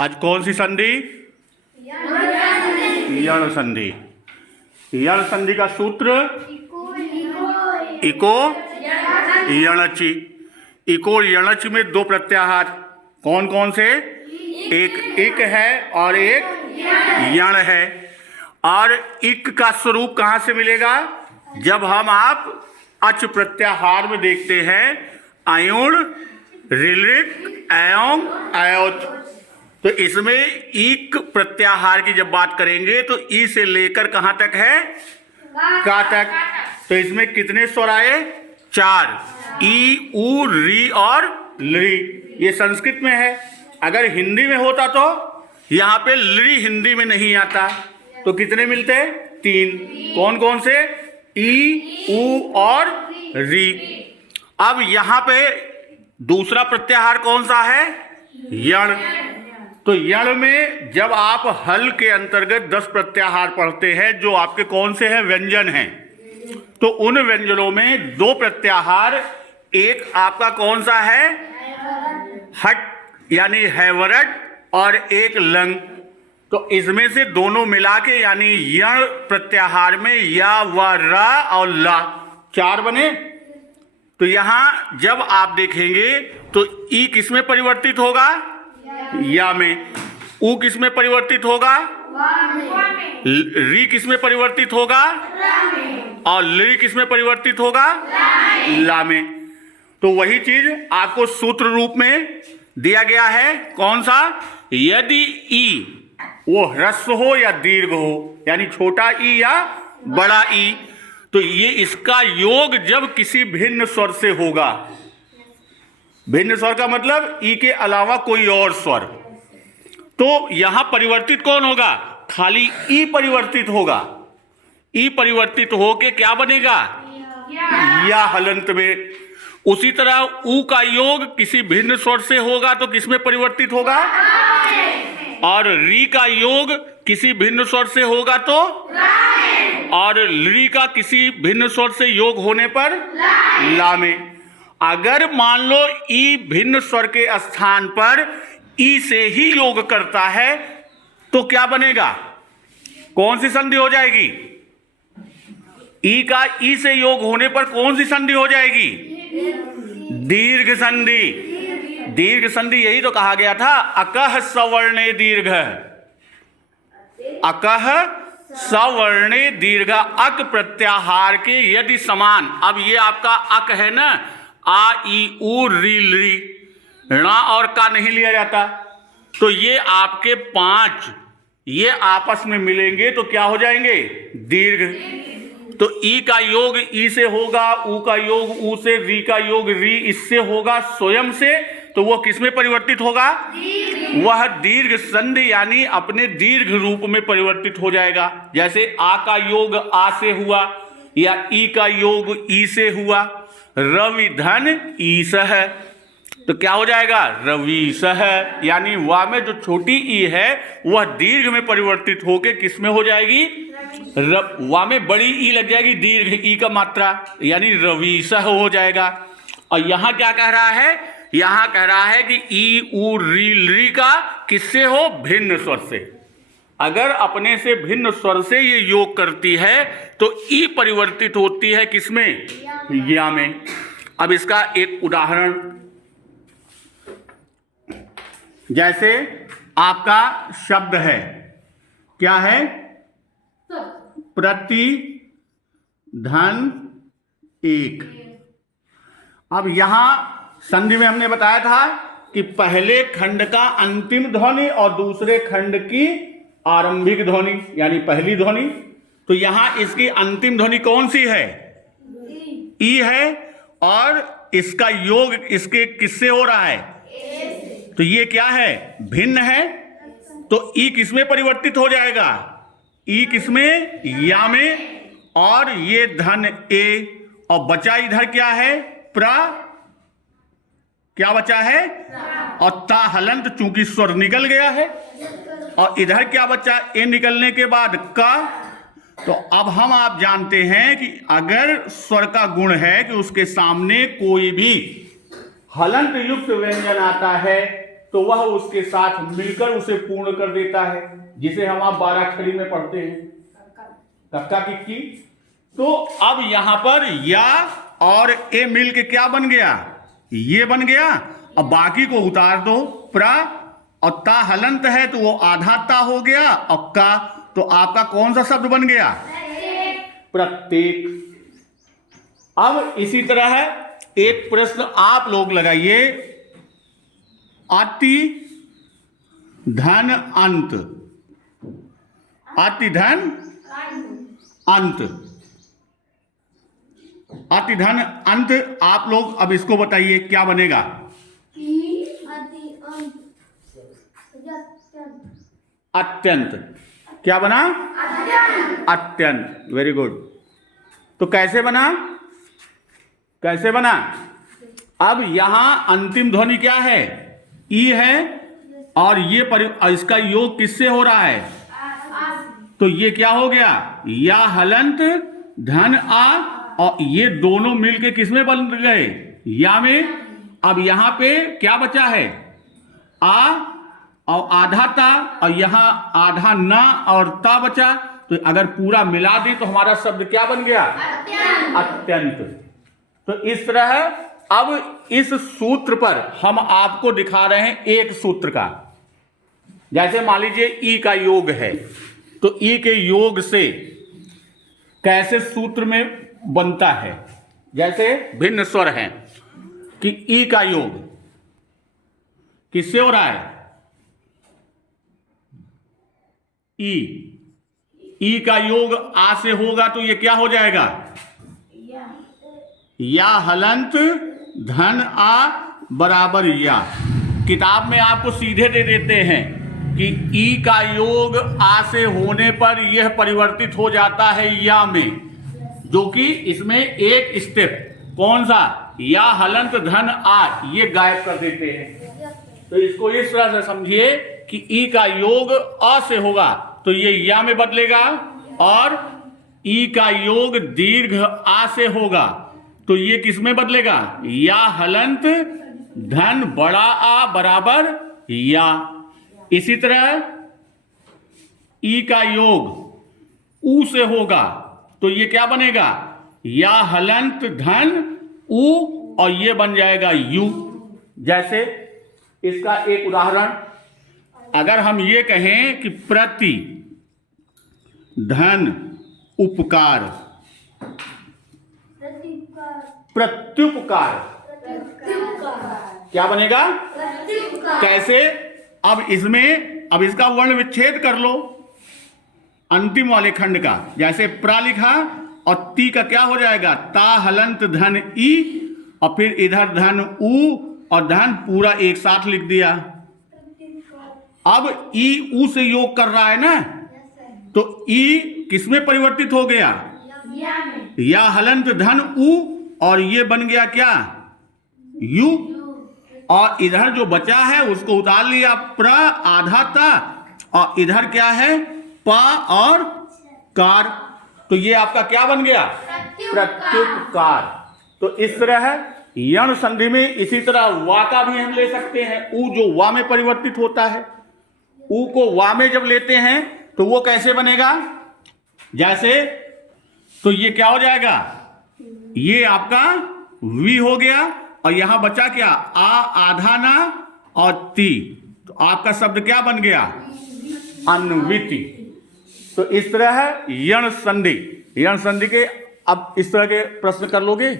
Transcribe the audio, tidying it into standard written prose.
आज कौन सी संधि? यण संधि। यण संधि का सूत्र इको यणचि। इको यणचि में दो प्रत्याहार कौन कौन से? एक इक है और एक यण है। और इक का स्वरूप कहाँ से मिलेगा? जब हम आप अच प्रत्याहार में देखते हैं अयुण ऋलिक एवं अयोच, तो इसमें इक प्रत्याहार की जब बात करेंगे तो ई से लेकर कहाँ तक है? का तक। तो इसमें कितने स्वर आए? 4, ई उ री और लृ। ये संस्कृत में है। अगर हिंदी में होता तो यहाँ पे लृ हिंदी में नहीं आता, तो कितने मिलते? 3। कौन कौन से? ई उ और री। अब यहाँ पे दूसरा प्रत्याहार कौन सा है? यण। तो यण में जब आप हल के अंतर्गत 10 प्रत्याहार पढ़ते हैं जो आपके कौन से हैं? व्यंजन हैं। तो उन व्यंजनों में 2 प्रत्याहार, एक आपका कौन सा है? हट यानी हैवरट, और एक लंग। तो इसमें से दोनों मिला के यानी यण प्रत्याहार में या व रा और ला 4 बने। तो यहां जब आप देखेंगे तो ई किस में परिवर्तित होगा? या में। उ किस में परिवर्तित होगा? री किस में परिवर्तित होगा? और लृ किस में परिवर्तित होगा? ला में। तो वही चीज आपको सूत्र रूप में दिया गया है। कौन सा? यदि ई वो ह्रस्व हो या दीर्घ हो, यानी छोटा ई या बड़ा ई, तो ये इसका योग जब किसी भिन्न स्वर से होगा। भिन्न स्वर का मतलब ई के अलावा कोई और स्वर, तो यहां परिवर्तित कौन होगा? खाली ई परिवर्तित होगा। ई परिवर्तित होके क्या बनेगा? या हलंत में। उसी तरह उ का योग किसी भिन्न स्वर से होगा तो किस में परिवर्तित होगा? और री का योग किसी भिन्न स्वर से होगा तो? और लृ का किसी भिन्न स्वर से योग होने पर? ला में। अगर मान लो ई भिन्न स्वर के स्थान पर ई से ही योग करता है तो क्या बनेगा? कौन सी संधि हो जाएगी? ई का ई से योग होने पर कौन सी संधि हो जाएगी? दीर्घ संधि। दीर्घ संधि यही तो कहा गया था, अकह सवर्णे दीर्घ। अकह सवर्णे दीर्घ। अक प्रत्याहार के यदि समान, अब ये आपका अक है ना, आ ई उ री लृ, णा और का नहीं लिया जाता, तो ये आपके 5 ये आपस में मिलेंगे तो क्या हो जाएंगे? दीर्घ। तो ई का योग ई से होगा, उ का योग उ से, री का योग री इससे होगा स्वयं से, तो वो किस में परिवर्तित होगा? वह दीर्घ संधि यानी अपने दीर्घ रूप में परिवर्तित हो जाएगा। जैसे आ का योग आ से हुआ, या ई का योग ई से हुआ। रवि धन ईसह, तो क्या हो जाएगा? रवीसह। यानी वा में जो छोटी ई है वह दीर्घ में परिवर्तित होके किस में हो जाएगी? वा में बड़ी ई लग जाएगी, दीर्घ ई का मात्रा, यानी रवीसह हो जाएगा। और यहां क्या कह रहा है? यहां कह रहा है कि ई उ री लृ का किससे हो? भिन्न स्वर से। अगर अपने से भिन्न स्वर से ये योग करती है तो ई परिवर्तित होती है किसमें? या में। अब इसका एक उदाहरण, जैसे आपका शब्द है, क्या है? प्रति धन 1। अब यहां संधि में हमने बताया था कि पहले खंड का अंतिम ध्वनि और दूसरे खंड की आरंभिक ध्वनि यानी पहली ध्वनि। तो यहां इसकी अंतिम ध्वनि कौन सी है? ई है, और इसका योग इसके किससे हो रहा है? तो ये क्या है? भिन्न है, तो ई किसमें परिवर्तित हो जाएगा? ई किसमें? या में। और ये धन ए, और बचा इधर क्या है? प्रा। क्या बचा है? और ता हलंत, चूंकि स्वर निकल गया है। और इधर क्या बचा? ए निकलने के बाद का। तो अब हम आप जानते हैं कि अगर स्वर का गुण है कि उसके सामने कोई भी हलंत युक्त व्यंजन आता है तो वह उसके साथ मिलकर उसे पूर्ण कर देता है, जिसे हम आप 12 खड़ी में पढ़ते हैं, कक्का किक्की। तो अब यहां पर या और ए मिल के क्या बन गया, ये बन गया। अब बाकी को उतार दो, प्रा और ता हलंत है तो वो आधा ता हो गया, और का तो आपका कौन सा शब्द बन गया, प्रत्येक। अब इसी तरह एक प्रश्न आप लोग लगाइए, अति धन अंत, अति धन अंत, अति धन अंत, आप लोग अब इसको बताइए क्या बनेगा। अत्यंत, क्या बना, अत्यंत, वेरी गुड। तो कैसे बना, कैसे बना। अब यहां अंतिम ध्वनि क्या है, ई है, और ये इसका योग किससे हो रहा है, तो ये क्या हो गया, या हलंत धन आ, और ये दोनों मिलके किसमें बन गए, या में। अब यहां पे क्या बचा है, आ और आधा ता, और यहां आधा ना और ता बचा। तो अगर पूरा मिला दे तो हमारा शब्द क्या बन गया, अत्यंत। तो इस तरह अब इस सूत्र पर हम आपको दिखा रहे हैं एक सूत्र का। जैसे मान लीजिए ई का योग है, तो ई के योग से कैसे सूत्र में बनता है। जैसे भिन्न स्वर हैं कि ई का योग किससे हो रहा है, ई का योग आ से होगा तो ये क्या हो जाएगा, या हलंत धन आ बराबर या। किताब में आपको सीधे दे देते हैं कि ई का योग आ से होने पर यह परिवर्तित हो जाता है या में, जो कि इसमें एक स्टेप कौन सा, या हलंत धन आ, ये गायब कर देते हैं। तो इसको इस तरह से समझिए कि ई का योग अ से होगा तो ये या में बदलेगा, और ई का योग दीर्घ आ से होगा तो ये किस में बदलेगा, या हलंत धन बड़ा आ बराबर या। इसी तरह ई का योग ऊ से होगा तो ये क्या बनेगा, या हलंत धन ऊ, और ये बन जाएगा यू। जैसे इसका एक उदाहरण, अगर हम ये कहें कि प्रति धन उपकार, प्रत्युपकार, क्या बनेगा, कैसे। अब इसमें अब इसका वर्ण विच्छेद कर लो अंतिम वाले खंड का। जैसे प्रा लिखा और ती का क्या हो जाएगा, ता हलंत धन ई, और फिर इधर धन ऊ और धन पूरा एक साथ लिख दिया। अब ई ऊ से योग कर रहा है ना, तो ई किसमें परिवर्तित हो गया, या हलंत धन ऊ, और ये बन गया क्या, यू। और इधर जो बचा है उसको उतार लिया, प्र आधा ता, और इधर क्या है, पा और कार। तो ये आपका क्या बन गया, प्रत्युपकार। तो इस तरह है यण संधि में। इसी तरह वा का भी हम ले सकते हैं, ऊ जो वा में परिवर्तित होता है, ऊ को वा में जब लेते हैं तो वो कैसे बनेगा, जैसे, तो ये क्या हो जाएगा, ये आपका वी हो गया, और यहां बचा क्या, आ आधा ना और ती, तो आपका शब्द क्या बन गया, अन्विति। तो इस तरह है यण संधि। यण संधि के अब इस तरह के प्रश्न कर लोगे।